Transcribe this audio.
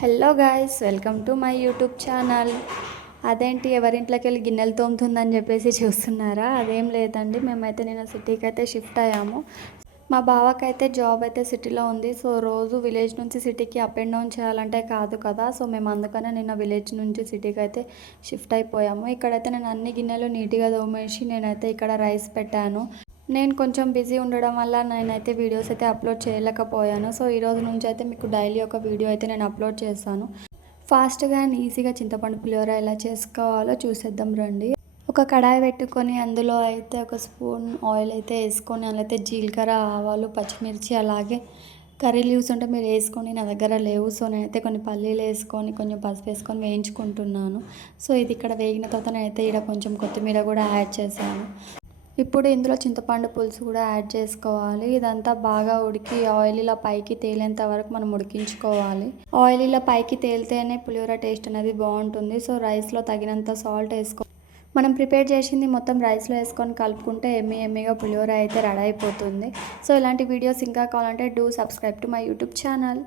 Hello guys, welcome to my YouTube channel. అదేంటి ఎవరింట్లోకి వెళ్ళి గిన్నెలు తోముతుందని చెప్పేసి చూస్తున్నారా? అదేం లేదండి, మేమైతే నేను సిటీకి అయితే షిఫ్ట్ అయ్యాము. మా బావకైతే జాబ్ అయితే సిటీలో ఉంది. సో రోజు విలేజ్ నుంచి సిటీకి అప్ అండ్ డౌన్ చేయాలంటే కాదు కదా. సో మేము అందుకనే నిన్న విలేజ్ నుంచి సిటీకి అయితే షిఫ్ట్ అయిపోయాము. ఇక్కడైతే నేను అన్ని గిన్నెలు నీట్గా తోమేసి నేనైతే ఇక్కడ రైస్ పెట్టాను. నేను కొంచెం బిజీ ఉండడం వల్ల నేనైతే వీడియోస్ అయితే అప్లోడ్ చేయలేకపోయాను. సో ఈరోజు నుంచి అయితే మీకు డైలీ ఒక వీడియో అయితే నేను అప్లోడ్ చేస్తాను. ఫాస్ట్గా అండ్ ఈజీగా చింతపండు పులిహోర ఎలా చేసుకోవాలో చూసేద్దాం రండి. ఒక కడాయి పెట్టుకొని అందులో అయితే ఒక స్పూన్ ఆయిల్ అయితే వేసుకొని అందులో అయితే జీలకర్ర, ఆవాలు, పచ్చిమిర్చి, అలాగే కర్రీ లీవ్స్ ఉంటే మీరు వేసుకొని, నా దగ్గర లేవు. సో నేనైతే కొన్ని పల్లీలు వేసుకొని కొంచెం పసుపు వేసుకొని వేయించుకుంటున్నాను. సో ఇది ఇక్కడ వేగిన తర్వాత నేనైతే ఇక్కడ కొంచెం కొత్తిమీర కూడా యాడ్ చేశాను. ఇప్పుడు ఇందులో చింతపండు పులుసు కూడా యాడ్ చేసుకోవాలి. ఇదంతా బాగా ఉడికి ఆయిల్ ఇలా పైకి తేలేంత వరకు మనం ఉడికించుకోవాలి. ఆయిల్ ఇలా పైకి తేలితేనే పులిహోర టేస్ట్ అనేది బాగుంటుంది. సో రైస్లో తగినంత సాల్ట్ వేసుకో. మనం ప్రిపేర్ చేసింది మొత్తం రైస్లో వేసుకొని కలుపుకుంటే ఎమ్మిగా పులిహోర అయితే రెడీ అయిపోతుంది. సో ఇలాంటి వీడియోస్ ఇంకా కావాలంటే do subscribe to my YouTube channel.